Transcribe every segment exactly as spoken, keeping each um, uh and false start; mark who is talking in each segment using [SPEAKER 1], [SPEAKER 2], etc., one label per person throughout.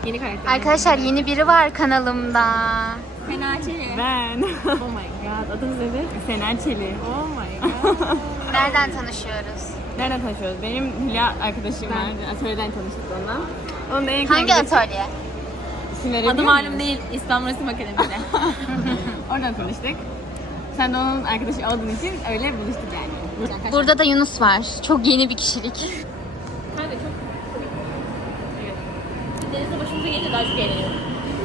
[SPEAKER 1] Yeni karakter.
[SPEAKER 2] Arkadaşlar yeni biri var kanalımda.
[SPEAKER 1] Sena Çeli.
[SPEAKER 3] Ben. Oh my god. Adınız nedir? Sena Çeli. Oh my god.
[SPEAKER 2] Nereden tanışıyoruz?
[SPEAKER 3] Nereden tanışıyoruz? Benim Hülya arkadaşım vardı. Atölyeden tanıştık onunla. Onun en
[SPEAKER 2] Hangi atölye?
[SPEAKER 3] isimleri
[SPEAKER 1] Adı malum değil. İstanbul Resim Akademi'de.
[SPEAKER 3] Oradan tanıştık. Sen de onun arkadaşı olduğun için öyle buluştuk yani.
[SPEAKER 2] Burada da Yunus var. Çok yeni bir kişilik.
[SPEAKER 1] Kanka çok... Evet. Denizde başımıza gelince daha çok eğleniyorum.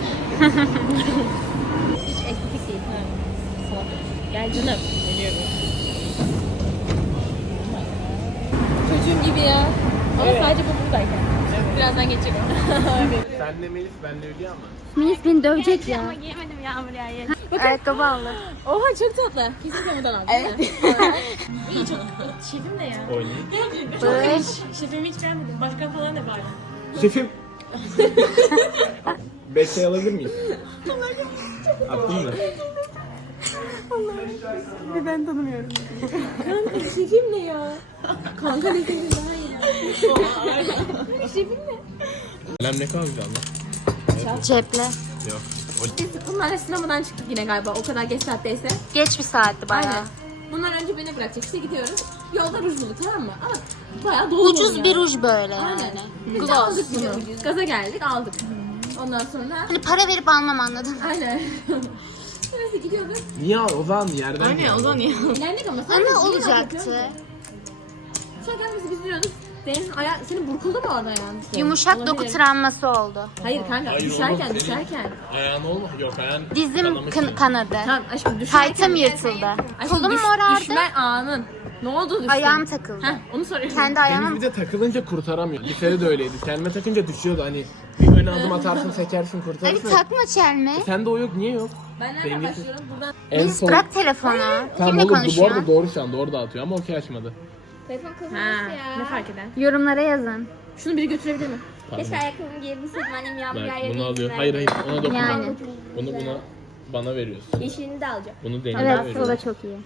[SPEAKER 1] Hiç estetik değil. Ha. Gel canım.
[SPEAKER 3] Geliyorum.
[SPEAKER 1] Çocuğum gibi ya. Ama
[SPEAKER 3] Evet.
[SPEAKER 1] sadece bu buradayken. Birazdan geçecek o.
[SPEAKER 4] Sen de Melis, ben de Hülya ama.
[SPEAKER 2] Melis beni dövecek ya.
[SPEAKER 1] Ama giyemedim Yağmur ya.
[SPEAKER 2] Ayakkabı aldı.
[SPEAKER 1] Oha çok tatlı. Kesin kamudan aldım. Evet. İyi çok. Şefim de ya.
[SPEAKER 4] Oynayın.
[SPEAKER 2] Barış.
[SPEAKER 1] Şefimi hiç beğenmedim. Başkan falan da var.
[SPEAKER 4] Şefim. Beş şey alabilir miyim? Attın mı?
[SPEAKER 3] Ben tanımıyorum.
[SPEAKER 1] Kanka şefim ne ya? Kanka ne senin daha iyi ya. Şefim ne?
[SPEAKER 4] Kalem ne kadar güzel lan.
[SPEAKER 2] Ceple.
[SPEAKER 4] Yok. O...
[SPEAKER 1] Biz bunlarla sinemadan çıktık yine galiba. O kadar geç saatteyse.
[SPEAKER 2] Geç bir saatti bayağı.
[SPEAKER 1] Aynen. Bunlar önce beni bırakacak. İşte gidiyoruz. Yolda ruj bulduk tamam mı? Ama bayağı dolu
[SPEAKER 2] Ucuz
[SPEAKER 1] dolu
[SPEAKER 2] bir
[SPEAKER 1] yani.
[SPEAKER 2] ruj böyle yani.
[SPEAKER 1] Aynen. Biz de
[SPEAKER 2] Gloss.
[SPEAKER 1] aldık bunu. Gaza geldik aldık. Ondan sonra
[SPEAKER 2] Hani para verip almam anladın.
[SPEAKER 1] aynen. Neyse gidiyorduk.
[SPEAKER 4] Niye al? O zaman yerden
[SPEAKER 3] Aynen
[SPEAKER 4] geldi.
[SPEAKER 3] o zaman ya.
[SPEAKER 1] İlerledik ama sadece
[SPEAKER 2] Ama
[SPEAKER 1] şeyi
[SPEAKER 2] olacaktı.
[SPEAKER 1] anlatıyorum. Sonra kendimiz biz yürüyorduk. Deniz'in ayağı, senin burkuldu mu orada ayağın?
[SPEAKER 2] Yumuşak
[SPEAKER 1] Olabilir.
[SPEAKER 2] doku travması oldu.
[SPEAKER 1] Hayır kanka
[SPEAKER 4] Hayır
[SPEAKER 1] düşerken
[SPEAKER 4] oğlum,
[SPEAKER 1] düşerken.
[SPEAKER 4] Ayağın olma. Yok ayağın.
[SPEAKER 2] Dizim
[SPEAKER 4] kanamış
[SPEAKER 2] kan-
[SPEAKER 4] yani.
[SPEAKER 2] kanadı.
[SPEAKER 1] Tamam aşkım düşerken.
[SPEAKER 2] Taytım yırtıldı.
[SPEAKER 1] Aşkım,
[SPEAKER 2] Kolum
[SPEAKER 1] düş-
[SPEAKER 2] morardı.
[SPEAKER 1] Düşme anın. Ne oldu düştün?
[SPEAKER 2] Ayağım takıldı.
[SPEAKER 1] Heh onu soruyorum.
[SPEAKER 2] Kendi ayağıma
[SPEAKER 4] Deniz bir de takılınca kurtaramıyor. Lisede de öyleydi. Kendime takınca düşüyordu hani. Bir öne adım atarsın, sekersin,
[SPEAKER 2] Ali
[SPEAKER 4] kurtarırsın.
[SPEAKER 2] takma çelme.
[SPEAKER 4] Sende o yok, niye yok?
[SPEAKER 1] Ben nereden
[SPEAKER 4] Dengesiz.
[SPEAKER 1] başlıyorum? Buradan
[SPEAKER 4] En
[SPEAKER 2] Melis
[SPEAKER 4] son...
[SPEAKER 2] bırak telefonu.
[SPEAKER 4] Tamam
[SPEAKER 2] Kimle
[SPEAKER 4] oğlum bu
[SPEAKER 2] konuşuyor?
[SPEAKER 4] arada doğru şu anda orada atıyor ama okey açmadı.
[SPEAKER 5] Telefon kızması
[SPEAKER 1] Ha,
[SPEAKER 5] ya.
[SPEAKER 1] ne fark eder?
[SPEAKER 2] Yorumlara yazın.
[SPEAKER 1] Şunu biri götürebilir mi?
[SPEAKER 4] Pardon.
[SPEAKER 5] Keşke ayakkabımı giyebilseydim annem yağmur yağ
[SPEAKER 4] Bak bunu alıyor. Hayır hayır ona dokunma.
[SPEAKER 2] Yani.
[SPEAKER 4] Bunu buna bana veriyorsun.
[SPEAKER 5] Yeşilini de alacağım.
[SPEAKER 4] Bunu Deniz'e
[SPEAKER 2] Evet o
[SPEAKER 4] veriyorsun.
[SPEAKER 2] da çok iyi.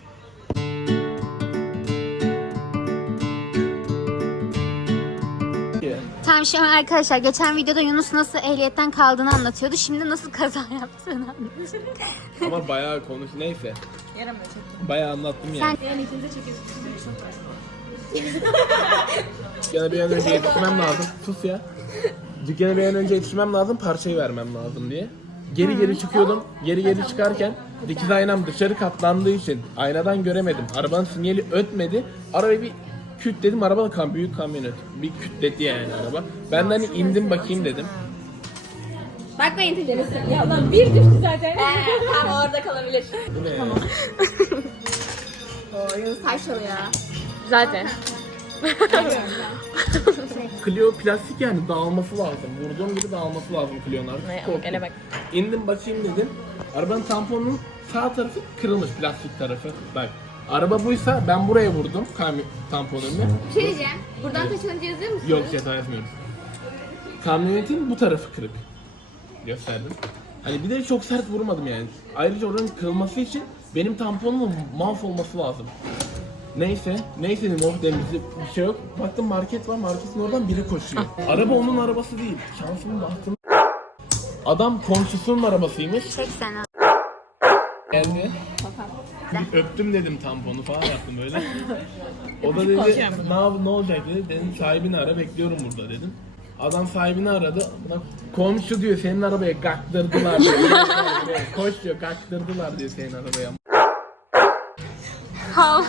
[SPEAKER 2] Tamam şimdi arkadaşlar geçen videoda Yunus nasıl ehliyetten kaldığını anlatıyordu. Şimdi nasıl kaza yaptığını anlatıyor.
[SPEAKER 4] Ama bayağı konuş neyse.
[SPEAKER 1] Yaramıyor çok.
[SPEAKER 4] Bayağı anlattım yani.
[SPEAKER 1] Yani ikinize çekiyorsunuz. Çok var.
[SPEAKER 4] Dükkana bir an önce yetişmem lazım. Sus ya. Dükkana bir an önce yetişmem lazım, parçayı vermem lazım diye. Geri geri çıkıyordum. Geri geri çıkarken dikiz aynam dışarı katlandığı için aynadan göremedim. Arabanın sinyali ötmedi. Arabayı bir küt dedim. Araba da kam büyük kamyonet. Bir kütledi yani araba. Ben de hani indim bakayım dedim.
[SPEAKER 1] Bakmayın tecelisi. Ya lan bir düştü zaten.
[SPEAKER 5] Tamam orada kalabilir.
[SPEAKER 4] Bu ne ya?
[SPEAKER 1] Oo Yunus Taşyalı ya.
[SPEAKER 3] Zaten.
[SPEAKER 4] Clio plastik yani dağılması lazım. Vurduğum gibi dağılması lazım Clio'nun artık. Korktum.
[SPEAKER 3] Ele bak.
[SPEAKER 4] İndim bakayım dedim. Arabanın tamponunun sağ tarafı kırılmış, plastik tarafı. Bak. Araba buysa ben buraya vurdum kamyon tamponunu.
[SPEAKER 5] Bir şey diyeceğim. Buradan taşınınca yazıyor musun?
[SPEAKER 4] Yok ceza yazmıyoruz. Kamyonetin bu tarafı kırık. Gösterdim. Hani bir de çok sert vurmadım yani. Ayrıca oranın kırılması için benim tamponumun mahvolması lazım. Neyse, neyse dedim oh demizli bir şey yok. Baktım market var, marketin oradan biri koşuyor. Araba onun arabası değil. Şansımın bahtım. Adam komşusunun arabasıymış.
[SPEAKER 2] Çek sen al.
[SPEAKER 4] Geldi. Bir öptüm dedim tamponu falan yaptım böyle. O da dedi ne, yap- ne olacak dedi. Dedim sahibini ara bekliyorum burada dedim. Adam sahibini aradı. Bak, komşu diyor senin arabaya kaktırdılar diyor. Koş diyor kaktırdılar diyor senin arabaya.
[SPEAKER 2] Hav.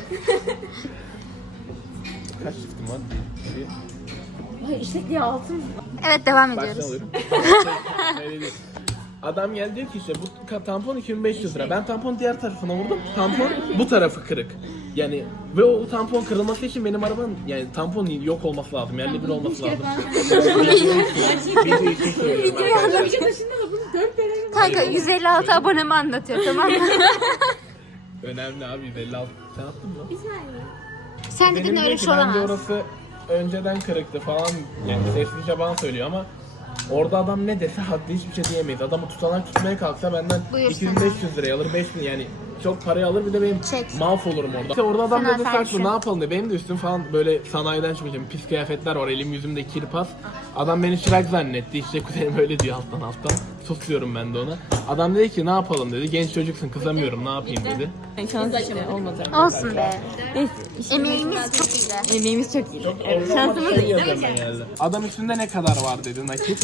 [SPEAKER 4] Kaç çıktım lan? Bir.
[SPEAKER 1] Ay işlek diye altın.
[SPEAKER 2] Evet devam
[SPEAKER 4] Baştan
[SPEAKER 2] ediyoruz.
[SPEAKER 4] alıyorum. Öyle değil. Adam geldi diyor ki işte bu ka- tampon iki bin beş yüz lira. Ben tampon diğer tarafına vurdum. Tampon bu tarafı kırık. Yani ve o tampon kırılması için benim arabanın yani tampon yok olması lazım. Yerli bir olması lazım. Video için söylüyorum arkadaşlar.
[SPEAKER 2] Kanka yüz elli altı abonemi anlatıyor tamam mı?
[SPEAKER 4] Önemli abi yüz elli altı. Sen attın mı?
[SPEAKER 2] Sen
[SPEAKER 4] Benim
[SPEAKER 2] dedin
[SPEAKER 4] diyor
[SPEAKER 2] öyle bir
[SPEAKER 4] ki
[SPEAKER 2] şey
[SPEAKER 4] bence
[SPEAKER 2] olamaz.
[SPEAKER 4] orası önceden kırıktı falan. Yani seslice bana söylüyor ama orada adam ne dese haklı hiçbir şey diyemeyiz. Adamı tutanak tutmaya kalksa benden
[SPEAKER 2] Buyur
[SPEAKER 4] iki bin beş yüz liraya alır beş bin yani çok parayı alır bir de benim
[SPEAKER 2] Çek.
[SPEAKER 4] mahvolurum orada. İşte orada adam
[SPEAKER 2] Fena
[SPEAKER 4] dedi
[SPEAKER 2] fark
[SPEAKER 4] saklı
[SPEAKER 2] şu.
[SPEAKER 4] ne yapalım diye. Benim de üstüm falan böyle sanayiden çıkmışım. Pis kıyafetler var, elim yüzümde kirpas. Adam beni çırak zannetti. İşte kuzenim öyle diyor alttan alttan. Susuyorum ben de ona. Adam dedi ki ne yapalım dedi. Genç çocuksun kızamıyorum ne yapayım dedi.
[SPEAKER 3] Şans işte olmadı.
[SPEAKER 2] Olsun be.
[SPEAKER 3] Neyse işte
[SPEAKER 2] Emeğimiz çok iyiydi.
[SPEAKER 3] emeğimiz çok iyi. Evet, şansımız
[SPEAKER 4] Şey
[SPEAKER 3] iyi.
[SPEAKER 4] yazıyorum ben genelde. Adam üstünde ne kadar var dedi nakit.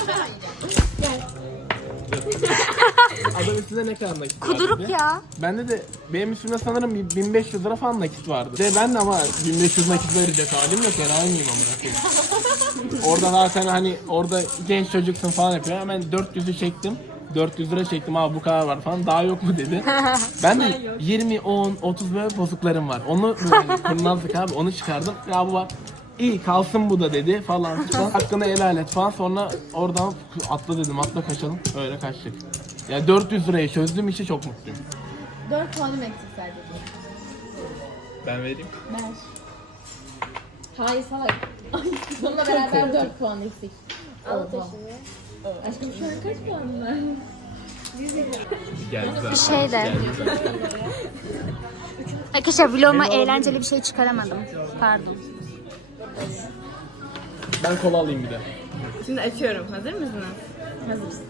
[SPEAKER 4] Adam üstünde ne kadar nakit var
[SPEAKER 2] Kuduruk
[SPEAKER 4] dedi.
[SPEAKER 2] ya.
[SPEAKER 4] Bende de benim üstümde sanırım bir bin beş yüz lira falan nakit vardı. De ben de ama bin beş yüz nakit verecek halim yok yani aynıyım amına koyayım. Orada zaten hani orada genç çocuksun falan yapıyor. Hemen dört yüzü çektim. dört yüz lira çektim abi bu kadar var falan daha yok mu dedi. Ben de yirmi, on, otuz böyle bozuklarım var. Onu yani kurnazlık abi onu çıkardım. Ya bu var. İyi kalsın bu da dedi falan filan. Hakkını helal et falan. Sonra oradan atla dedim atla kaçalım. Öyle kaçtık. Yani dört yüz liraya çözdüğüm işi çok mutluyum.
[SPEAKER 3] dört puanım eksik sadece.
[SPEAKER 4] Ben vereyim.
[SPEAKER 3] Ver. Hayır salak. Bununla beraber dört puan eksik.
[SPEAKER 5] Al taşını.
[SPEAKER 3] Aşkım şu an kaç puanın var?
[SPEAKER 4] Geldi zaten.
[SPEAKER 2] Bir şey de.
[SPEAKER 4] Geldi.
[SPEAKER 2] Arkadaşlar vloguma eğlenceli bir şey çıkaramadım. Pardon.
[SPEAKER 4] Ben kola alayım bir de.
[SPEAKER 3] Şimdi açıyorum. Hazır mısınız? Hazırsın.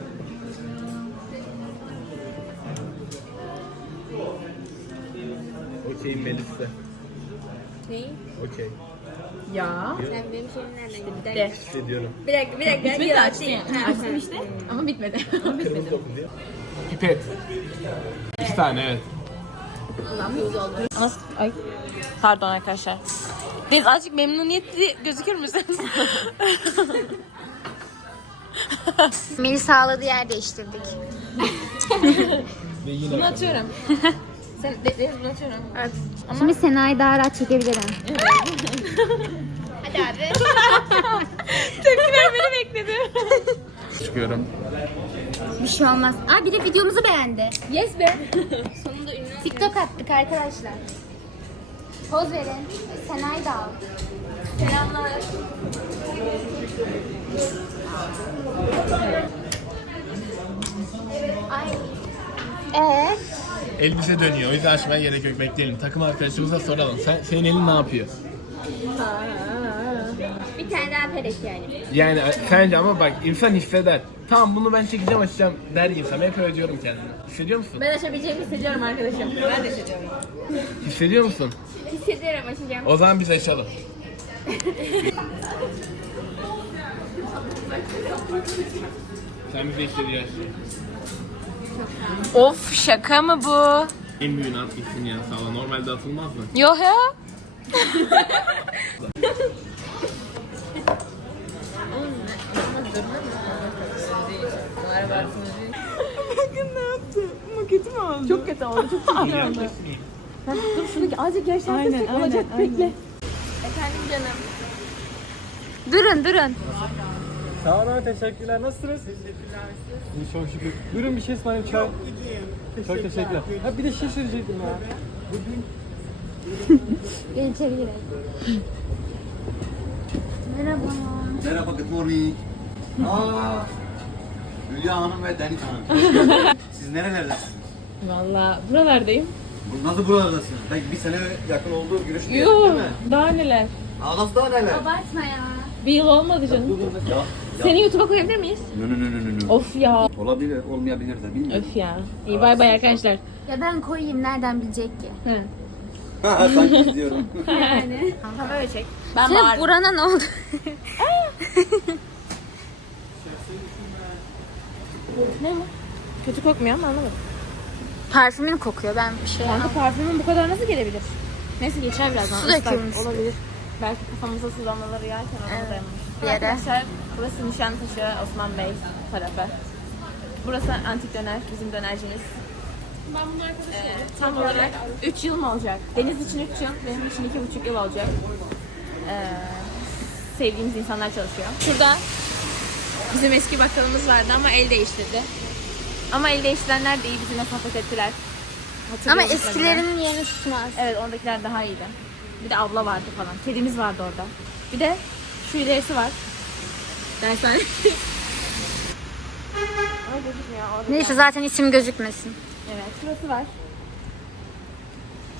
[SPEAKER 4] Okey Melis'te.
[SPEAKER 5] Neyi?
[SPEAKER 4] Okey.
[SPEAKER 3] Ya.
[SPEAKER 5] Sen benim şeyim nereden gitti? Bir
[SPEAKER 3] De.
[SPEAKER 5] dakika.
[SPEAKER 4] Hissediyorum.
[SPEAKER 5] Bir dakika, bir dakika.
[SPEAKER 3] Bitmedi
[SPEAKER 5] Yok,
[SPEAKER 3] açtım
[SPEAKER 5] değil.
[SPEAKER 3] yani.
[SPEAKER 5] Ha,
[SPEAKER 3] Açtım işte. Ama bitmedi. Ama bitmedi.
[SPEAKER 4] Kırmızı dokunuyor. Pipet. İki tane evet.
[SPEAKER 3] As Ay. Pardon arkadaşlar. Deniz azıcık memnuniyetli gözükür müsün?
[SPEAKER 2] Melis ağladı yer değiştirdik.
[SPEAKER 4] Ve yine
[SPEAKER 3] Atıyorum. Sen de, Deniz bunu atıyorum.
[SPEAKER 2] Evet. Şimdi Sena'yı daha rahat çekebilirim.
[SPEAKER 5] Hadi abi.
[SPEAKER 3] Tepkiler beni bekledi.
[SPEAKER 4] çıkıyorum.
[SPEAKER 2] Bir şey olmaz. Aa bir de videomuzu beğendi.
[SPEAKER 3] Yes be.
[SPEAKER 5] Sonunda ünlü.
[SPEAKER 2] TikTok attık arkadaşlar. Poz verin. Sena'yı da al.
[SPEAKER 5] Selamlar.
[SPEAKER 2] Ee,
[SPEAKER 4] Elbise dönüyor. O yüzden açmaya gerek yok. Bekleyelim. Takım arkadaşımıza soralım. Sen, senin elin ne yapıyor?
[SPEAKER 5] Bir tane daha perek yani.
[SPEAKER 4] Yani sence ama bak insan hisseder. Tamam bunu ben çekeceğim açacağım der insan. Hep öyle diyorum kendime. Hissediyor musun?
[SPEAKER 3] Ben açabileceğimi hissediyorum arkadaşım. Ben de hissediyorum.
[SPEAKER 4] Hissediyor musun?
[SPEAKER 5] Hissediyorum açacağım.
[SPEAKER 4] O zaman biz açalım. Sen bize hissediyor.
[SPEAKER 3] Of şaka mı bu?
[SPEAKER 4] En büyüğünü at gitsin ya sağ ol. Normalde atılmaz mı?
[SPEAKER 3] Yok ya. Bakın ne yaptı? Bu kötü mü oldu? Çok kötü oldu. Çok kötü oldu. Dur şunu azıcık yaşarsak olacak. Bekle. Efendim canım.
[SPEAKER 2] durun durun.
[SPEAKER 6] Sağ olun, teşekkürler. Nasılsınız? İyi, çok şükür. Buyurun bir şey ısmarlayayım, çay. Çok teşekkürler. Ha bir de şey söyleyecektim ya.
[SPEAKER 2] Gel içeri girelim. Merhaba.
[SPEAKER 7] Merhaba, good morning. Aa, Hülya Hanım ve Deniz Hanım. Hoş geldiniz. Siz nerelerdesiniz?
[SPEAKER 3] Valla buralardayım.
[SPEAKER 7] Bu nasıl buralardasınız? Belki bir sene yakın oldu, görüştük değil
[SPEAKER 3] Yuh
[SPEAKER 7] mi?
[SPEAKER 3] daha neler.
[SPEAKER 7] Aa, nasıl daha neler?
[SPEAKER 2] Abartma ya.
[SPEAKER 3] Bir yıl olmadı canım.
[SPEAKER 7] Ya, ya.
[SPEAKER 3] Seni YouTube'a koyabilir miyiz?
[SPEAKER 7] No, no, no, no, no.
[SPEAKER 3] Of ya.
[SPEAKER 7] Olabilir, olmayabilir de bilmiyorum.
[SPEAKER 3] Öf ya. İyi bay bay arkadaşlar.
[SPEAKER 2] Ya ben koyayım nereden bilecek ki?
[SPEAKER 3] Hı.
[SPEAKER 7] Ha, sanki diyorum.
[SPEAKER 3] Tamam öyle çek. Ben
[SPEAKER 2] Senin
[SPEAKER 3] bağırdım.
[SPEAKER 2] burana ne oldu?
[SPEAKER 3] Ne bu? Kötü kokmuyor ama anlamadım.
[SPEAKER 2] Parfümün kokuyor ben bir şey
[SPEAKER 3] Kanka parfümün bu kadar nasıl gelebilir? Neyse geçer birazdan.
[SPEAKER 2] Su
[SPEAKER 3] Islak
[SPEAKER 2] dökülmüş.
[SPEAKER 3] olabilir. Belki kafamıza su damlaları yerken ona
[SPEAKER 2] Evet,
[SPEAKER 3] dayanmış.
[SPEAKER 2] bir yere.
[SPEAKER 3] Arkadaşlar burası Nişantaşı Osman Bey tarafı. Burası antik döner, bizim dönercimiz. Ben bunu arkadaşım. Ee, tam olarak üç yıl mı olacak? Deniz için üç yıl, benim için iki buçuk yıl olacak. Ee, sevdiğimiz insanlar çalışıyor. Şurada bizim eski bakkalımız vardı ama el değiştirdi. Ama el değiştirenler de iyi bizimle sohbet ettiler.
[SPEAKER 2] Ama
[SPEAKER 3] Hatırlıyor musun
[SPEAKER 2] eskilerinin yerini tutmaz.
[SPEAKER 3] Evet oradakiler daha iyiydi. Bir de abla vardı falan. Kedimiz vardı orada. Bir de şu ilerisi var. Dershane.
[SPEAKER 2] Neyse zaten isim gözükmesin.
[SPEAKER 3] Evet şurası var.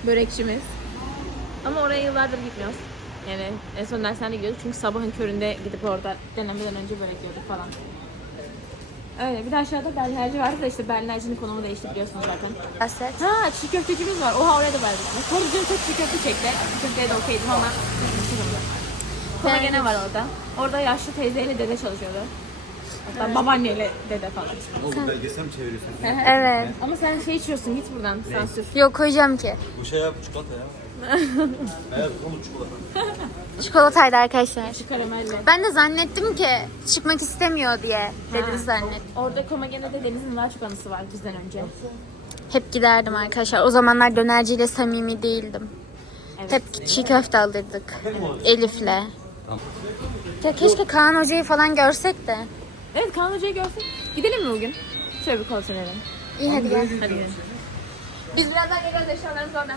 [SPEAKER 3] börekçimiz. Ama oraya yıllardır gitmiyoruz. Yani en son dershanede gidiyorduk çünkü sabahın köründe gidip orada denemeden önce börek yiyorduk falan. Öyle. Bir de aşağıda Berlinerci vardı da işte Berlinerci'nin konumu değişti biliyorsunuz zaten.
[SPEAKER 2] Bahset.
[SPEAKER 3] Ha çiğ köftecimiz var. Oha oraya da verdik. Sonra dün çok çiğ köfte çekti. Çiğ köfteye de okeydim ama Koma gene var orada. Orada yaşlı teyzeyle dede çalışıyordu. Hatta babaanneyle dede falan.
[SPEAKER 7] Oğlum belgesel mi çeviriyorsun?
[SPEAKER 2] Evet.
[SPEAKER 3] Ama sen şey içiyorsun git buradan sansür.
[SPEAKER 2] Yok koyacağım ki.
[SPEAKER 7] Bu şey yap çikolata ya. Evet oğlum çikolata.
[SPEAKER 2] Çikolataydı arkadaşlar.
[SPEAKER 3] Şu karamelle.
[SPEAKER 2] Ben de zannettim ki çıkmak istemiyor diye dediniz zannettim.
[SPEAKER 3] Orada Koma gene de Deniz'in daha çok anısı var bizden önce.
[SPEAKER 2] Hep giderdim arkadaşlar. O zamanlar dönerciyle samimi değildim.
[SPEAKER 3] Evet.
[SPEAKER 2] Hep çiğ köfte alırdık. Elif'le. Ya keşke Kaan Hoca'yı falan görsek de.
[SPEAKER 3] Evet Kaan Hoca'yı görsek. Gidelim mi bugün? Şöyle bir kontrol edelim.
[SPEAKER 2] İyi hadi gel.
[SPEAKER 3] Hadi gidelim. Biz birazdan geliyoruz eşyalarımız orada.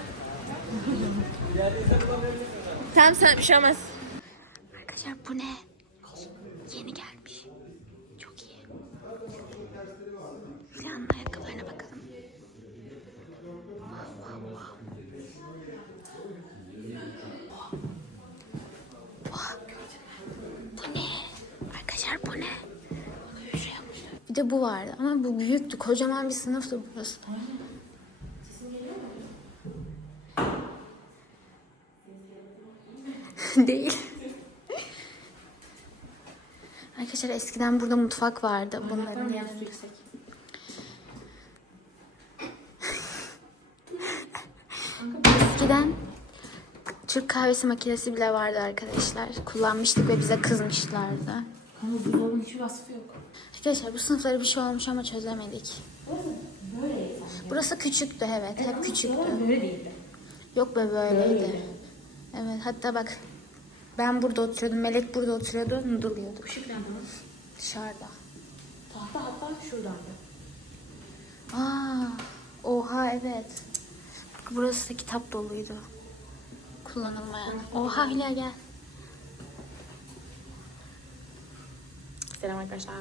[SPEAKER 3] Tamam sen bir şey olmaz.
[SPEAKER 2] Arkadaşlar bu ne? Yeni gelmiş. Çok iyi. Hülya'nın ayakkabılarına bakalım. Bu ne? Arkadaşlar bu ne? Bir de bu vardı ama bu büyüktü. Kocaman bir sınıftı burası. Değil. Arkadaşlar eskiden burada mutfak vardı. Bunların yanında. Eskiden Türk kahvesi makinesi bile vardı arkadaşlar. Kullanmıştık ve bize kızmışlardı.
[SPEAKER 3] Ama buzdolabının hiçbir vasfı yok.
[SPEAKER 2] Arkadaşlar bu sınıflara bir şey olmuş ama çözemedik. Burası küçüktü evet. Hep küçüktü.
[SPEAKER 3] Böyle değildi.
[SPEAKER 2] Yok be böyleydi. Evet hatta bak ben burada oturuyordum. Melek burada oturuyordu. Duruyordu.
[SPEAKER 3] Işık nerede var?
[SPEAKER 2] Dışarıda.
[SPEAKER 3] Tahta hatta şuradaydı.
[SPEAKER 2] Aa, oha evet. Bak burası da kitap doluydu. Kullanılmayan. Oha Hülya gel.
[SPEAKER 3] Selam arkadaşlar.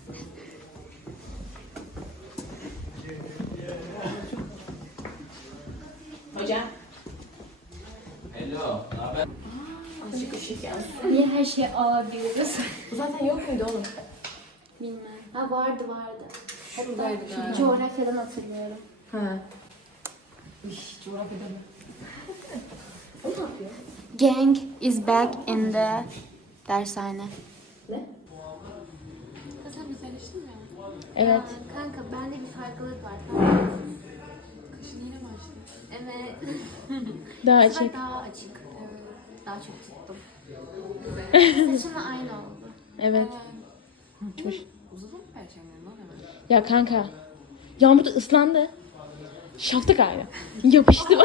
[SPEAKER 3] Hocam.
[SPEAKER 4] Hello. Naber?
[SPEAKER 3] Azıcık ışık yaz.
[SPEAKER 2] Niye her şey A diyoruz?
[SPEAKER 3] Bu zaten yok muydu oğlum?
[SPEAKER 2] Bilmem. Ha vardı vardı.
[SPEAKER 3] Şuradaydı galiba.
[SPEAKER 2] Coğrafyadan hatırlıyorum.
[SPEAKER 3] Ha. Üş, coğrafyada mı? O ne yapıyor?
[SPEAKER 2] Gang is back in the dershane.
[SPEAKER 3] Ne?
[SPEAKER 1] Sen güzelleştin mi?
[SPEAKER 3] Evet.
[SPEAKER 2] Kanka bende bir farklılık var.
[SPEAKER 1] Kaşın yine mi açtı?
[SPEAKER 2] Evet.
[SPEAKER 3] Daha
[SPEAKER 2] Bak
[SPEAKER 3] açık.
[SPEAKER 2] daha açık. Evet. Daha çok tuttum. Saçımla aynı oldu.
[SPEAKER 3] Evet. Hoş.
[SPEAKER 1] Uzadın mı perçemlerini lan hemen?
[SPEAKER 3] Ya kanka. Yağmurda ıslandı. Şaftı galiba. Yapıştı.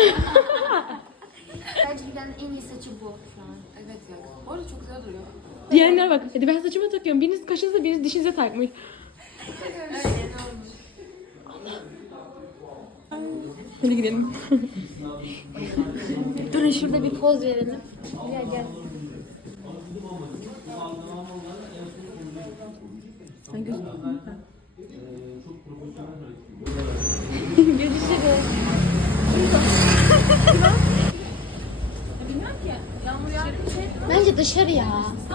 [SPEAKER 2] Bence Hülya'nın en iyi saçı bu şu an.
[SPEAKER 1] Evet ya. Bu arada çok güzel duruyor.
[SPEAKER 3] Diğerine bak. Hadi ben saçıma takıyorum. Biriniz kaşınıza biriniz dişinize takmış. Hadi gidelim.
[SPEAKER 2] Durun şurada bir poz verelim. Gel gel.
[SPEAKER 3] Görüşürüz.
[SPEAKER 2] Bence dışarı ya.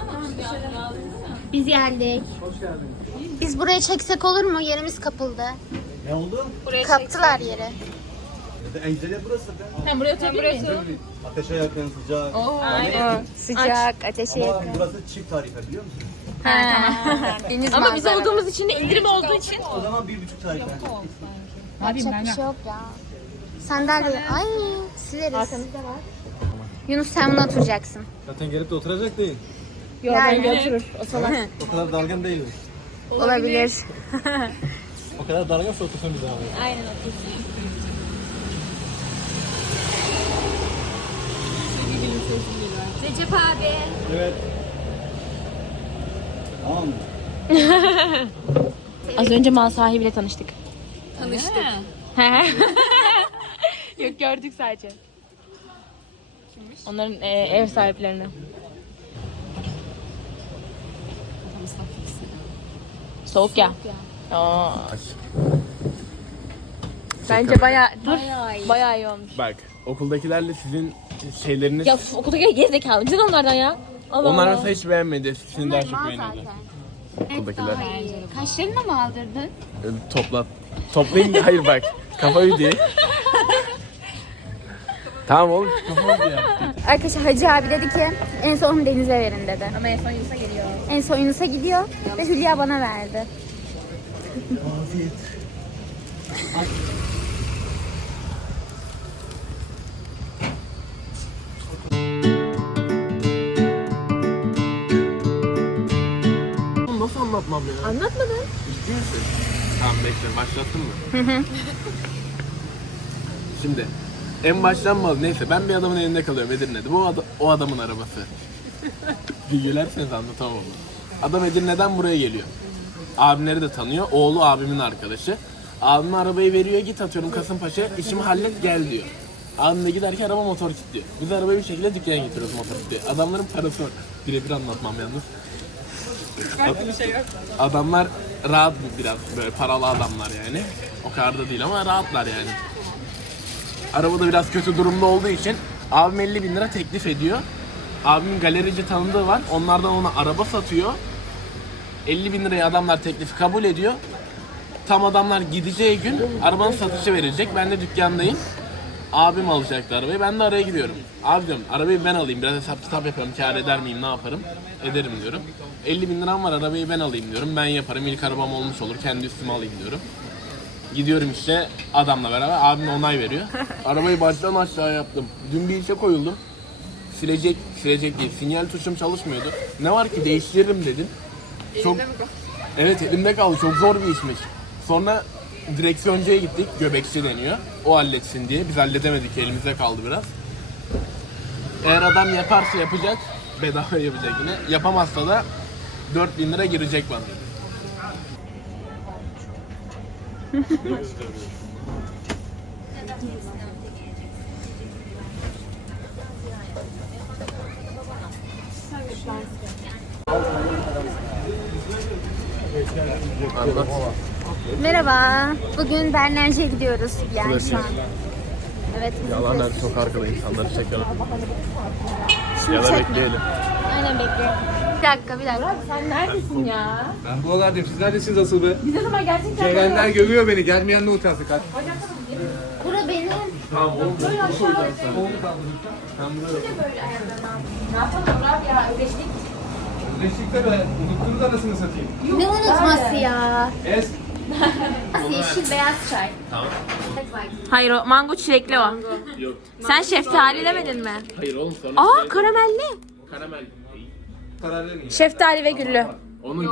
[SPEAKER 2] Biz geldik.
[SPEAKER 6] Hoş geldin.
[SPEAKER 2] Biz buraya çeksek olur mu? Yerimiz kapıldı.
[SPEAKER 7] Ne oldu?
[SPEAKER 2] Kaptılar yeri.
[SPEAKER 7] Encele burası be.
[SPEAKER 3] Sen buraya oturabilir miyiz?
[SPEAKER 7] Ateşe yakın sıcak.
[SPEAKER 3] Aynen.
[SPEAKER 2] Sıcak, ateşe
[SPEAKER 7] Ama burası çift tarife biliyor musun?
[SPEAKER 2] Deniz
[SPEAKER 3] Ama biz
[SPEAKER 2] manzaralı.
[SPEAKER 3] olduğumuz için de indirim olduğu için.
[SPEAKER 7] O zaman bir buçuk tarife.
[SPEAKER 2] Yapacak bir şey yok ya. Sandalye. Ay sileriz.
[SPEAKER 3] Arkamızda var.
[SPEAKER 2] Yunus sen buna oturacaksın.
[SPEAKER 6] Zaten gelip de oturacak değil.
[SPEAKER 3] Yok
[SPEAKER 2] Yani.
[SPEAKER 3] bence oturur. O salak.
[SPEAKER 6] O kadar dalgın değiliz.
[SPEAKER 2] Olabilir.
[SPEAKER 6] O kadar dalgınsa otursun bize abi.
[SPEAKER 3] Aynen otursun.
[SPEAKER 2] Recep abi.
[SPEAKER 6] Evet.
[SPEAKER 7] Tamam mı?
[SPEAKER 3] Az önce mal sahibiyle tanıştık.
[SPEAKER 1] Tanıştık.
[SPEAKER 3] Yok gördük sadece. Kimmiş? Onların e, ev sahiplerini. Soğuk ya. Aa. Bence bayağı dur. Bayağı iyi olmuş.
[SPEAKER 4] Bak okuldakilerle sizin şeyleriniz...
[SPEAKER 3] Ya uf, okuldaki gerizekalı. Bizden onlardan ya. Allah
[SPEAKER 4] Onlar
[SPEAKER 3] Allah.
[SPEAKER 4] mesela hiç beğenmedi. Sizin daha çok beğendiler. Okuldakiler.
[SPEAKER 2] Kaşlarını mı aldırdın?
[SPEAKER 4] Ee, Topla. Toplayın. Hayır bak. Kafayı diye. Tamam oğlum. Kafayı diye.
[SPEAKER 2] Arkadaşlar Hacı abi dedi ki en son Deniz'e verin dedi.
[SPEAKER 3] Ama en son Yunus'a geliyor.
[SPEAKER 2] En son Yunus'a gidiyor ve Hülya bana verdi.
[SPEAKER 4] Nasıl anlatmam ya?
[SPEAKER 3] Anlatmadın.
[SPEAKER 4] Ciddi misin? Tamam bekle. Başlattın mı? Şimdi en baştan mı? Neyse ben bir adamın elinde kalıyorum Edirne'de. Bu ad- o adamın arabası. Bir gülerseniz anlatamam onu. Adam Edirne'den buraya geliyor. Abimleri de tanıyor. Oğlu abimin arkadaşı. Abime arabayı veriyor. Git atıyorum Kasımpaşa. İşimi hallet gel diyor. Abim de giderken araba motor kilitliyor. Biz arabayı bir şekilde dükkana getiriyoruz motor kilitliyor. Adamların parası var. Birebir anlatmam yalnız. Adamlar rahat biraz böyle paralı adamlar yani. O kadar da değil ama rahatlar yani. Arabada biraz kötü durumda olduğu için abim elli bin lira teklif ediyor. Abimin galerici tanıdığı var. Onlardan ona araba satıyor. elli bin liraya adamlar teklifi kabul ediyor. Tam adamlar gideceği gün arabanın satışı verilecek. Ben de dükkandayım. Abim alacaktı arabayı. Ben de araya giriyorum. Abi diyorum arabayı ben alayım. Biraz hesap kitap yapıyorum. Kâr eder miyim ne yaparım? Ederim diyorum. elli bin liram var arabayı ben alayım diyorum. Ben yaparım. İlk arabam olmuş olur. Kendi üstüme alayım diyorum. Gidiyorum işte adamla beraber. Abim onay veriyor. Arabayı baştan aşağı yaptım. Dün bir işe koyuldum. Silecek, silecek değil. Sinyal tuşum çalışmıyordu. Ne var ki değiştiririm dedim. Çok, evet elimde kaldı. Çok zor bir işmiş. Sonra direksiyoncuya gittik. Göbekçi deniyor. O halletsin diye. Biz halledemedik. Elimizde kaldı biraz. Eğer adam yaparsa yapacak. Bedava yapacak yine. Yapamazsa da dört bin lira girecek bana. Anlat.
[SPEAKER 2] Merhaba. Bugün Bernerci'ye gidiyoruz yani
[SPEAKER 4] Klasik.
[SPEAKER 2] şu an. Evet.
[SPEAKER 4] Yalan her çok arkada insanları çekelim. Ya da bekleyelim.
[SPEAKER 2] Aynen bekliyorum. Bir dakika bir dakika.
[SPEAKER 3] Sen neredesin ya?
[SPEAKER 6] Ben buralardayım. Siz neredesiniz asıl be?
[SPEAKER 3] Biz o zaman gerçekten
[SPEAKER 6] Gelenler görüyor beni. Gelmeyen ne utansın kaç.
[SPEAKER 2] Bura benim.
[SPEAKER 4] Tamam oğlum. Bu koyacağız sen.
[SPEAKER 3] Ne yapalım Murat ya? Ödeştik.
[SPEAKER 6] Beşikte be. Unuttunuz anasını satayım.
[SPEAKER 2] Ne unutması ya?
[SPEAKER 6] Es.
[SPEAKER 2] Nasıl yeşil beyaz çay?
[SPEAKER 4] Tamam.
[SPEAKER 3] Hayır o mango çilekli o.
[SPEAKER 4] Yok.
[SPEAKER 3] Sen şeftali demedin mi?
[SPEAKER 4] Hayır oğlum sonra.
[SPEAKER 3] Aa karamelli.
[SPEAKER 4] Karamel değil.
[SPEAKER 6] Karar verin.
[SPEAKER 3] Şeftali ve güllü.
[SPEAKER 4] Onun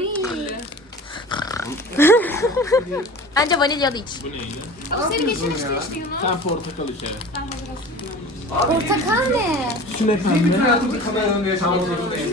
[SPEAKER 3] Bence vanilyalı iç.
[SPEAKER 4] bu neydi?
[SPEAKER 2] Senin geçen işte işte Yunus.
[SPEAKER 4] Sen portakal içeri.
[SPEAKER 2] Portakal ne?
[SPEAKER 4] Şu ne pembe?
[SPEAKER 6] Hayatımda kameranın yaşamasını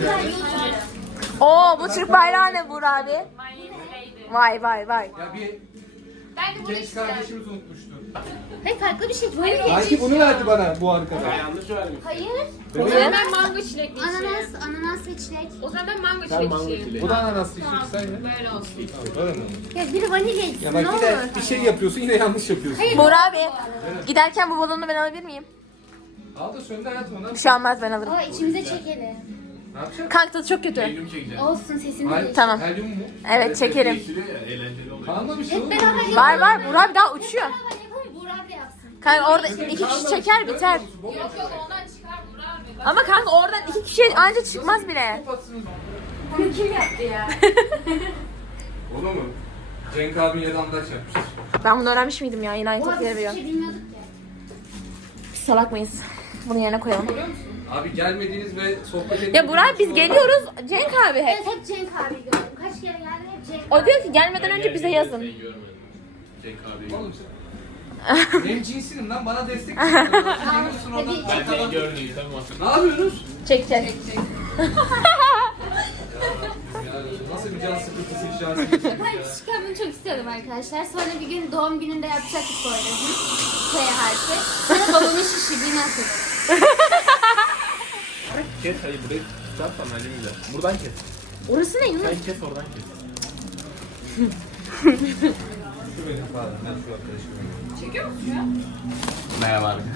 [SPEAKER 3] Oo bu Türk bayrağı ne Buğra abi? Vay vay vay.
[SPEAKER 6] Ya bir
[SPEAKER 2] Ben de bunu
[SPEAKER 6] genç
[SPEAKER 2] istiyorum.
[SPEAKER 6] kardeşimiz unutmuştu.
[SPEAKER 2] Hayır farklı bir şey. Hayır.
[SPEAKER 6] Belki bunu verdi bana bu arkadaş.
[SPEAKER 4] Yanlış vermiş.
[SPEAKER 2] Hayır.
[SPEAKER 3] O zaman ben mango çilekli
[SPEAKER 2] Ananas, ananas ve çilek.
[SPEAKER 3] O zaman ben mango
[SPEAKER 4] Sen mango çileği.
[SPEAKER 6] Bu da ananaslı içecek sen ya.
[SPEAKER 3] Böyle olsun.
[SPEAKER 6] Öyle mi?
[SPEAKER 2] Ya biri vanilya içsin
[SPEAKER 6] Ya
[SPEAKER 2] ne
[SPEAKER 6] bak
[SPEAKER 2] olur.
[SPEAKER 6] yine bir şey yapıyorsun yine yanlış yapıyorsun.
[SPEAKER 3] Buğra abi giderken bu balonu ben alabilir miyim?
[SPEAKER 6] Al da söndü hayatım ona.
[SPEAKER 3] Bir şey olmaz ben alırım.
[SPEAKER 2] Aa içimize çekelim.
[SPEAKER 6] Ne yapacaksın?
[SPEAKER 3] Kanka tadı çok kötü.
[SPEAKER 4] Eylül çekeceğim.
[SPEAKER 2] Olsun sesini
[SPEAKER 6] Hayır,
[SPEAKER 2] değil.
[SPEAKER 3] Tamam.
[SPEAKER 6] Helyum mu?
[SPEAKER 3] Evet çekelim.
[SPEAKER 4] Değiştiriyor ya eğlenceli oluyor.
[SPEAKER 6] Kalmamış oğlum.
[SPEAKER 2] Beraber yapalım.
[SPEAKER 3] Var var Buğra abi daha uçuyor.
[SPEAKER 2] Beraber yapalım Buğra abi yapsın.
[SPEAKER 3] Kanka orada iki kişi çeker biter.
[SPEAKER 6] Yok yok ondan.
[SPEAKER 3] Ama kanka oradan iki kişi anca çıkmaz bile.
[SPEAKER 6] Olur mu? Cenk abin yeri andaç yapmıştır.
[SPEAKER 3] Ben bunu öğrenmiş miydim ya? Yine aynı
[SPEAKER 2] Buğra
[SPEAKER 3] topları
[SPEAKER 2] biz
[SPEAKER 3] veriyor.
[SPEAKER 2] hiçbir şey bilmiyorduk ki.
[SPEAKER 3] Biz salak mıyız? Bunu yerine koyalım.
[SPEAKER 6] Abi gelmediğiniz ve sohbet ettiğiniz...
[SPEAKER 3] Ya Burak biz geliyoruz. Cenk abi hep.
[SPEAKER 2] Evet hep Cenk abi gördüm. Kaç kere geldi hep Cenk
[SPEAKER 3] O diyor ki gelmeden önce bize yazın.
[SPEAKER 4] Ben görmedim. Cenk abi.
[SPEAKER 6] Oğlum sen... Benim cinsinim lan bana destek çıkıyorsun. Geliyorsun oradan.
[SPEAKER 4] Ben seni görmüyorum sen
[SPEAKER 6] Ne yapıyorsunuz?
[SPEAKER 3] Çek çek.
[SPEAKER 6] Nasıl bir can sıkıntısı can sıkıntısı ya.
[SPEAKER 2] Ben küçükken bunu çok istiyordum arkadaşlar. Sonra bir gün doğum gününde yapacaktık bu arada. K harfi. Sonra babamın şişirdiğini hatırladım.
[SPEAKER 4] Kes hayır burayı tutarsan elimle. Buradan kes.
[SPEAKER 2] Orası ne Yunus?
[SPEAKER 4] Sen kes oradan kes. Merhaba abi.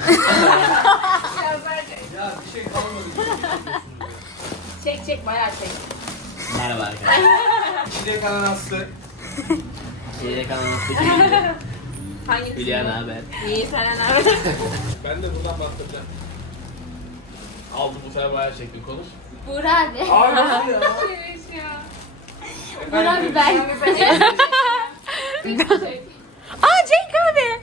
[SPEAKER 3] Çek çek bayağı çek.
[SPEAKER 4] Merhaba arkadaşlar.
[SPEAKER 7] İçinde kalan Aslı.
[SPEAKER 4] Yedek kanalındaki
[SPEAKER 3] Hangisi?
[SPEAKER 4] Hülya ne haber?
[SPEAKER 3] İyi senden abi.
[SPEAKER 4] Ben de buradan bastıracağım. Aldı bu sefer bayağı çekti konuş.
[SPEAKER 5] Buğra abi.
[SPEAKER 4] Aa nasıl ya?
[SPEAKER 5] Buğra abi ben.
[SPEAKER 2] Aa Cenk abi.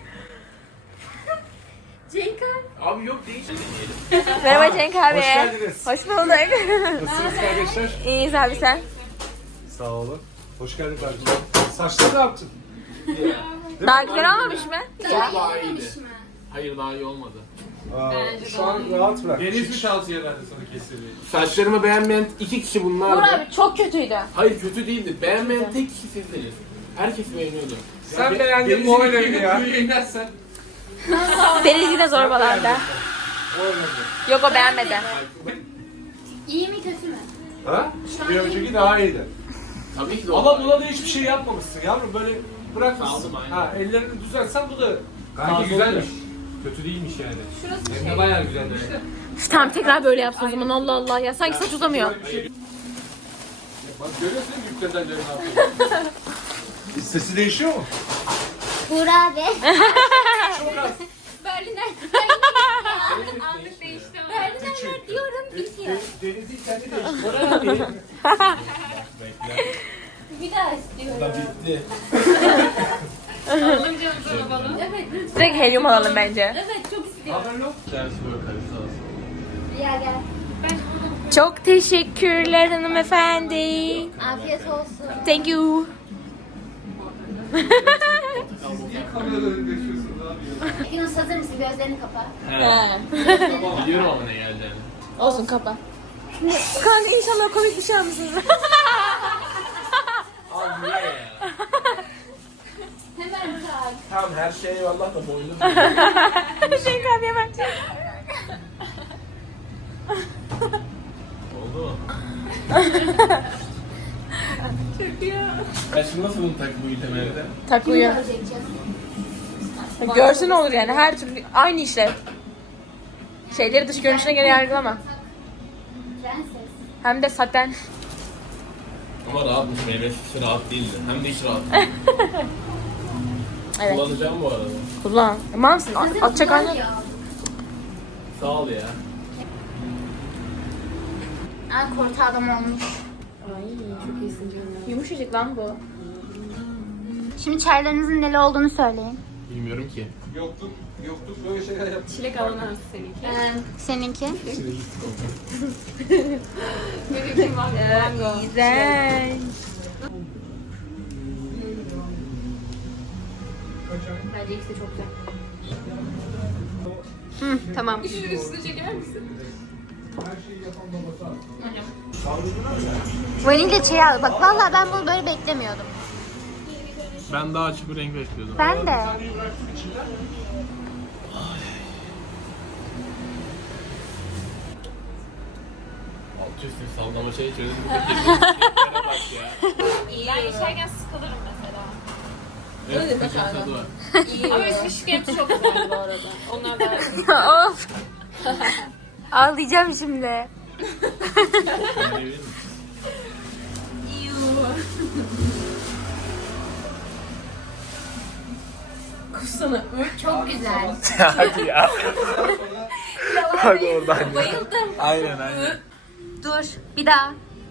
[SPEAKER 5] Cenk abi.
[SPEAKER 4] Abi yok değil.
[SPEAKER 2] Merhaba Cenk abi.
[SPEAKER 6] Hoş geldiniz.
[SPEAKER 2] Hoş bulduk.
[SPEAKER 6] Nasılsınız kardeşler?
[SPEAKER 2] İyiyiz abi sen.
[SPEAKER 6] Sağ olun. Hoş geldin kardeşim. Saçları ne yaptın?
[SPEAKER 2] Daha güzel olmamış mı?
[SPEAKER 4] Çok daha iyiydi. Hayır daha iyi olmadı.
[SPEAKER 6] Aa, şu an rahat bırak.
[SPEAKER 8] Deniz mi tavsiye ederdi sana kestirmeyi?
[SPEAKER 4] Saçlarımı beğenmeyen iki kişi bunlardı.
[SPEAKER 2] Burak abi çok kötüydü.
[SPEAKER 4] Hayır kötü değildi. Beğenmeyen tek kişi sizdiniz. Herkes beğeniyordu.
[SPEAKER 6] Sen beğendin bu önemli ya.
[SPEAKER 8] inersen.
[SPEAKER 2] Deniz yine zorbalarda.
[SPEAKER 6] O önemli.
[SPEAKER 2] Yok o beğenmedi.
[SPEAKER 5] İyi mi kötü mü?
[SPEAKER 6] Ha? Bir önceki daha iyiydi.
[SPEAKER 4] Tabii ki de
[SPEAKER 6] Ama
[SPEAKER 4] olmadı.
[SPEAKER 6] buna da hiçbir şey yapmamışsın yavrum. Böyle bırakmışsın.
[SPEAKER 4] Saldım aynen.
[SPEAKER 6] Ha, ellerini düzeltsen bu da
[SPEAKER 8] Kanki güzelmiş. Kötü değilmiş yani. Hem de bayağı güzelmiş.
[SPEAKER 2] Tamam tekrar böyle yapsın o zaman Allah Allah ya. Sanki saç uzamıyor.
[SPEAKER 8] Bak görüyorsun değil mi yükledenleri ne yapıyor?
[SPEAKER 6] Sesi değişiyor mu?
[SPEAKER 5] Buğra abi.
[SPEAKER 3] Berliner. Anlık değişti.
[SPEAKER 5] Berliner diyorum bitiyor.
[SPEAKER 6] Deniz'i kendi değişti.
[SPEAKER 5] Bir daha istiyorum.
[SPEAKER 4] Bitti.
[SPEAKER 3] Alalım canım sana balon.
[SPEAKER 5] Evet lütfen.
[SPEAKER 2] Direkt helyum alalım bence.
[SPEAKER 5] Evet çok istiyorum.
[SPEAKER 6] Haber yok.
[SPEAKER 4] Dersi böyle karısı olsun.
[SPEAKER 5] Rüya gel.
[SPEAKER 2] Çok teşekkürler hanımefendi.
[SPEAKER 5] Afiyet olsun.
[SPEAKER 2] Thank you.
[SPEAKER 5] Yunus hazır mısın? Gözlerini kapa.
[SPEAKER 4] Biliyorum ama ne geldiğini.
[SPEAKER 2] Olsun kapa. Kanka inşallah komik bir şey almışsınız.
[SPEAKER 4] Abi niye ya?
[SPEAKER 5] Hemen bırak.
[SPEAKER 4] Tamam her şey eyvallah da boynum.
[SPEAKER 2] Cenk abi hemen.
[SPEAKER 4] Oldu mu? Çok ya. Ben şimdi nasıl bunu tak bu temelde?
[SPEAKER 2] Tak uyu. Görsün olur yani her türlü aynı işlev. Şeyleri dış görünüşüne göre yargılama.
[SPEAKER 5] Prenses.
[SPEAKER 2] Hem de saten.
[SPEAKER 4] Ama rahatmış meyvesi rahat değildi. Hem de hiç rahat.
[SPEAKER 2] Evet.
[SPEAKER 4] Kullanacağım bu arada.
[SPEAKER 2] Kullan. Eman mısın? At- Atacak aynı.
[SPEAKER 4] Sağ ol ya.
[SPEAKER 5] Ay korta adam olmuş.
[SPEAKER 2] Yumuşacık lan bu.
[SPEAKER 5] Şimdi çaylarınızın neli olduğunu söyleyin.
[SPEAKER 4] Bilmiyorum ki.
[SPEAKER 6] Yokluk, yokluk böyle şeyler yap.
[SPEAKER 3] Çilek ananas seninki.
[SPEAKER 5] Ee, seninki?
[SPEAKER 3] Mango.
[SPEAKER 2] Güzel.
[SPEAKER 3] Bence ikisi de çok güzel.
[SPEAKER 2] Hı, tamam.
[SPEAKER 3] Üstüne çeker misin?
[SPEAKER 5] Vanilya çayı al. Bak vallahi ben bunu böyle beklemiyordum.
[SPEAKER 4] Ben daha açık bir renk bekliyordum.
[SPEAKER 5] Ben de.
[SPEAKER 4] Alt üstü sallama şey çözdüm. Bak ya.
[SPEAKER 3] Ben içerken sıkılırım mesela.
[SPEAKER 4] Evet, kaşar tadı var.
[SPEAKER 3] Ama üstü şikayeti çok güzeldi bu arada. Onlar da
[SPEAKER 2] Of. Ağlayacağım şimdi.
[SPEAKER 4] Sen de bilir misin?
[SPEAKER 3] kussana.
[SPEAKER 5] Çok güzel.
[SPEAKER 4] Hadi ya. Hadi oradan.
[SPEAKER 5] Bayıldım.
[SPEAKER 4] Aynen aynen.
[SPEAKER 5] Dur. Bir daha.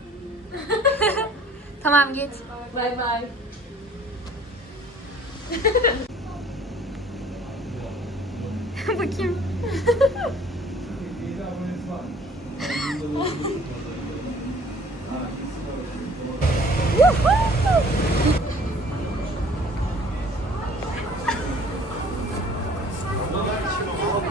[SPEAKER 5] Tamam git.
[SPEAKER 3] Bay bay.
[SPEAKER 5] Bakayım. Woohoo!